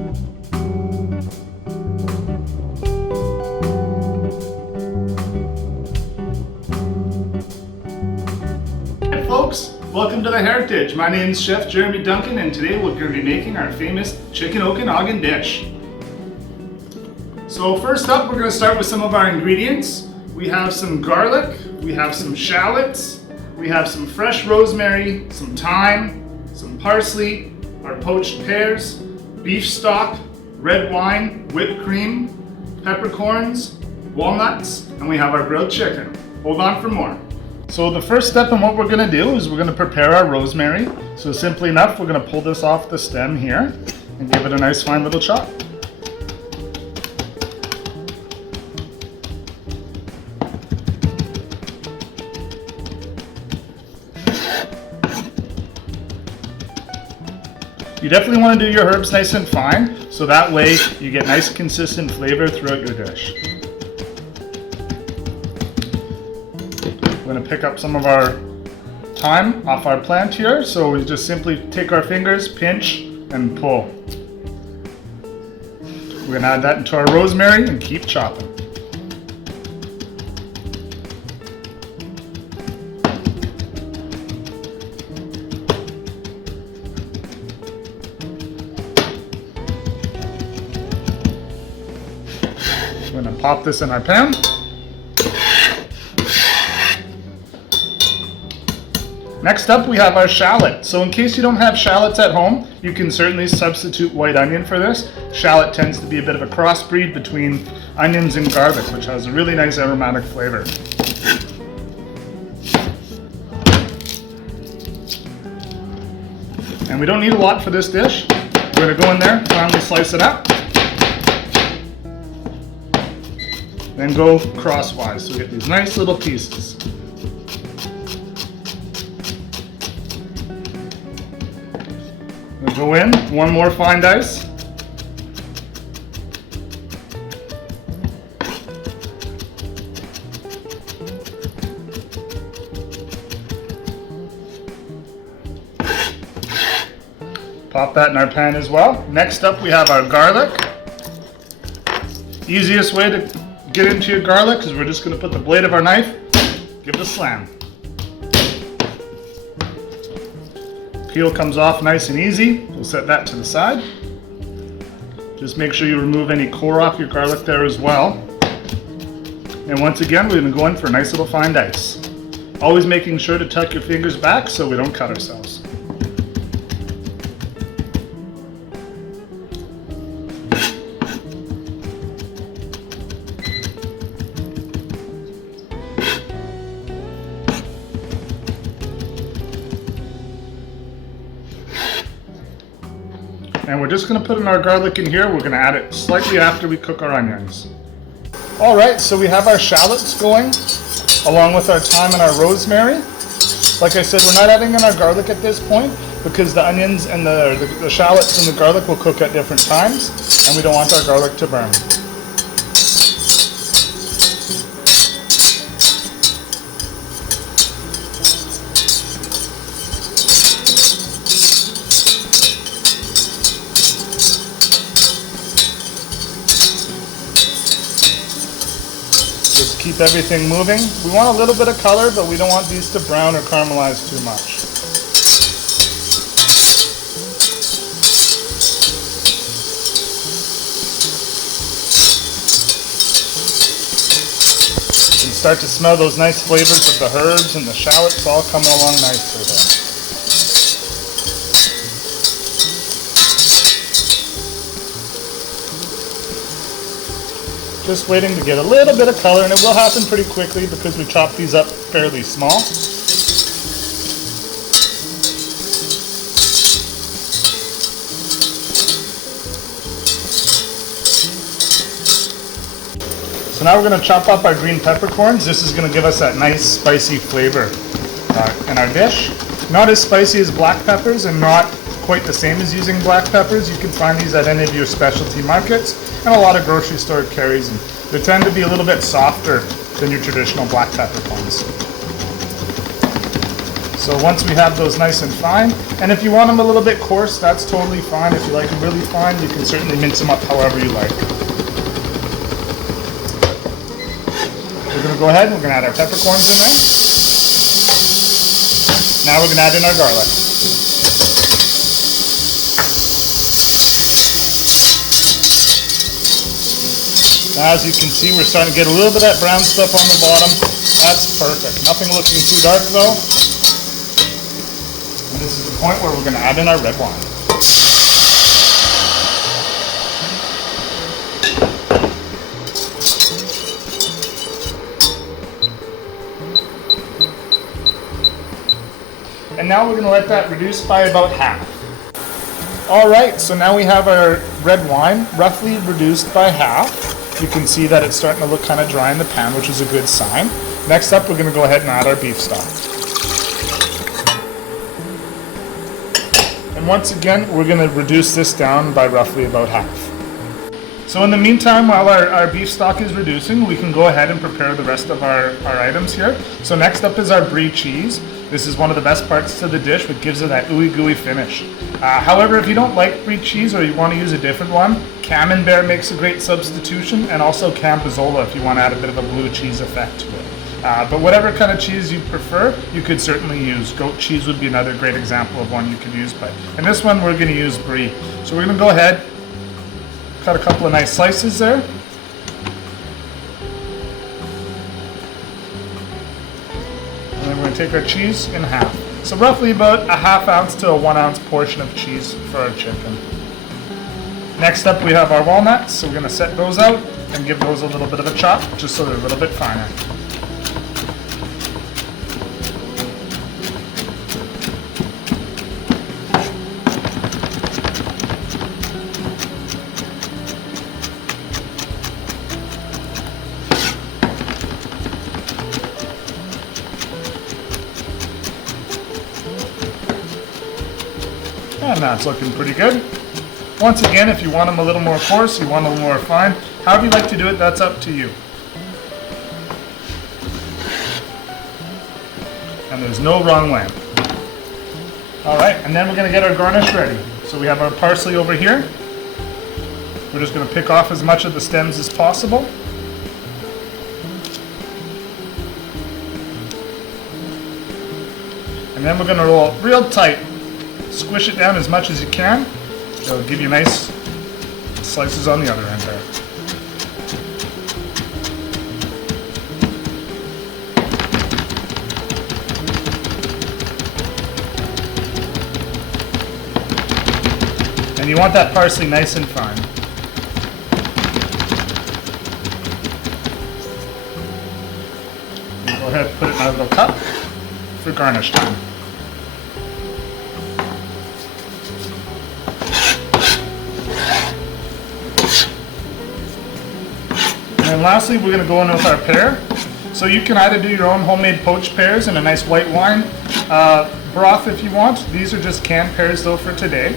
Hey folks, welcome to The Heritage. My name is Chef Jeremy Duncan, and today we're going to be making our famous chicken Okanagan dish. So first up, we're going to start with some of our ingredients. We have some garlic, we have some shallots, we have some fresh rosemary, some thyme, some parsley, our poached pears, beef stock, red wine, whipped cream, peppercorns, walnuts, and we have our grilled chicken. Hold on for more. So the first step in what we're going to do is we're going to prepare our rosemary. So simply enough, we're going to pull this off the stem here and give it a nice fine little chop. You definitely want to do your herbs nice and fine, so that way you get nice consistent flavor throughout your dish. We're going to pick up some of our thyme off our plant here, so we just simply take our fingers, pinch, and pull. We're going to add that into our rosemary and keep chopping. We're going to pop this in our pan. Next up, we have our shallot. So in case you don't have shallots at home, you can certainly substitute white onion for this. Shallot tends to be a bit of a crossbreed between onions and garlic, which has a really nice aromatic flavor. And we don't need a lot for this dish. We're going to go in there, finely slice it up. Then go crosswise, so we get these nice little pieces. We'll go in, one more fine dice. Pop that in our pan as well. Next up, we have our garlic. Easiest way to get into your garlic is we're just going to put the blade of our knife, give it a slam. Peel comes off nice and easy. We'll set that to the side. Just make sure you remove any core off your garlic there as well. And once again, we're going to go in for a nice little fine dice. Always making sure to tuck your fingers back so we don't cut ourselves. And we're just going to put in our garlic in here. We're going to add it slightly after we cook our onions. All right, so we have our shallots going along with our thyme and our rosemary. Like I said, we're not adding in our garlic at this point because the onions and the shallots and the garlic will cook at different times, and we don't want our garlic to burn. Just keep everything moving. We want a little bit of color, but we don't want these to brown or caramelize too much. You can start to smell those nice flavors of the herbs and the shallots all coming along nicely there. Just waiting to get a little bit of color, and it will happen pretty quickly because we chop these up fairly small. So now we're going to chop up our green peppercorns. This is going to give us that nice spicy flavor in our dish. Not as spicy as black peppers and not quite the same as using black peppers. You can find these at any of your specialty markets and a lot of grocery store carries. And they tend to be a little bit softer than your traditional black peppercorns. So once we have those nice and fine, and if you want them a little bit coarse, that's totally fine. If you like them really fine, you can certainly mince them up however you like. We're going to go ahead and we're going to add our peppercorns in there. Now we're going to add in our garlic. Now, as you can see, we're starting to get a little bit of that brown stuff on the bottom. That's perfect. Nothing looking too dark though. And this is the point where we're going to add in our red wine. And now we're going to let that reduce by about half. Alright, so now we have our red wine roughly reduced by half. You can see that it's starting to look kind of dry in the pan, which is a good sign. Next up, we're going to go ahead and add our beef stock. And once again, we're going to reduce this down by roughly about half. So in the meantime, while our beef stock is reducing, we can go ahead and prepare the rest of our items here. So next up is our brie cheese. This is one of the best parts to the dish, which gives it that ooey gooey finish. However, if you don't like brie cheese or you want to use a different one, camembert makes a great substitution, and also Campizola if you want to add a bit of a blue cheese effect to it. But whatever kind of cheese you prefer, you could certainly use. Goat cheese would be another great example of one you could use. But in this one, we're going to use brie. So we're going to go ahead, cut a couple of nice slices there. And then we're going to take our cheese in half. So roughly about a ½ ounce to a 1 ounce portion of cheese for our chicken. Next up we have our walnuts, so we're going to set those out and give those a little bit of a chop, just so they're a little bit finer. And that's looking pretty good. Once again, if you want them a little more coarse, you want them a little more fine, however you like to do it, that's up to you. And there's no wrong way. Alright, and then we're going to get our garnish ready. So we have our parsley over here. We're just going to pick off as much of the stems as possible. And then we're going to roll it real tight. Squish it down as much as you can. It'll give you nice slices on the other end there. And you want that parsley nice and fine. Go ahead and put it in a little cup for garnish time. And lastly, we're going to go in with our pear. So you can either do your own homemade poached pears in a nice white wine broth if you want. These are just canned pears though for today.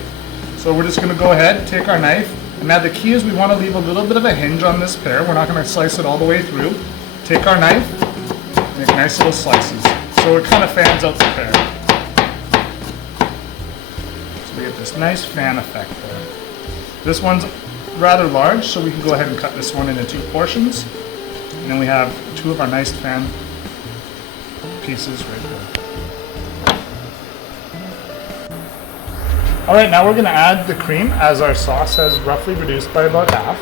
So we're just going to go ahead, take our knife, and now the key is we want to leave a little bit of a hinge on this pear. We're not going to slice it all the way through. Take our knife, make nice little slices. So it kind of fans out the pear. So we get this nice fan effect there. This one's rather large, so we can go ahead and cut this one into 2 portions. And then we have 2 of our nice fan pieces right there. Alright, now we're going to add the cream as our sauce has roughly reduced by about half.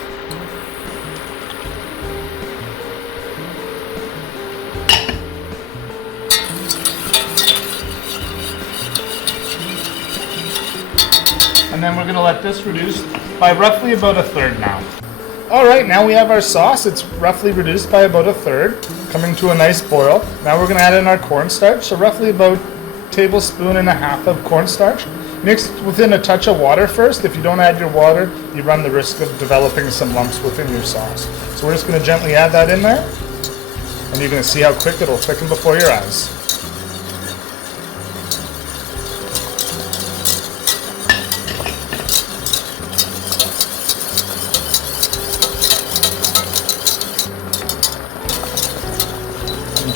And then we're going to let this reduce by roughly about 1/3 now. Alright, now we have our sauce. It's roughly reduced by about 1/3, coming to a nice boil. Now we're going to add in our cornstarch, so roughly about 1.5 tablespoons of cornstarch. Mixed within a touch of water first. If you don't add your water, you run the risk of developing some lumps within your sauce. So we're just going to gently add that in there, and you're going to see how quick it'll thicken before your eyes.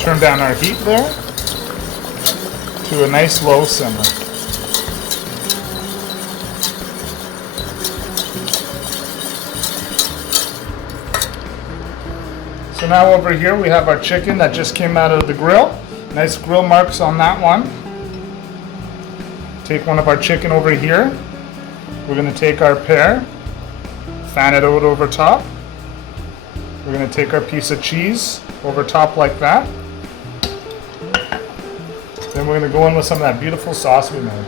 Turn down our heat there. to a nice low simmer. So now over here we have our chicken that just came out of the grill. Nice grill marks on that one. Take one of our chicken over here. We're going to take our pear, fan it out over top. We're going to take our piece of cheese over top like that. Then we're going to go in with some of that beautiful sauce we made.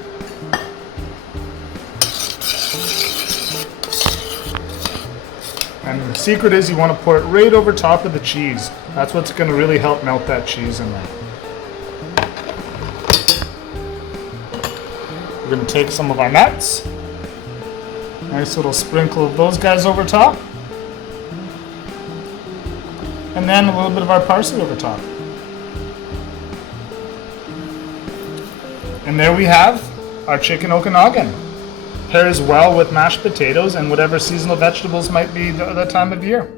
And the secret is you want to pour it right over top of the cheese. That's what's going to really help melt that cheese in there. We're going to take some of our nuts. Nice little sprinkle of those guys over top. And then a little bit of our parsley over top. And there we have our chicken Okanagan. Pairs well with mashed potatoes and whatever seasonal vegetables might be the time of year.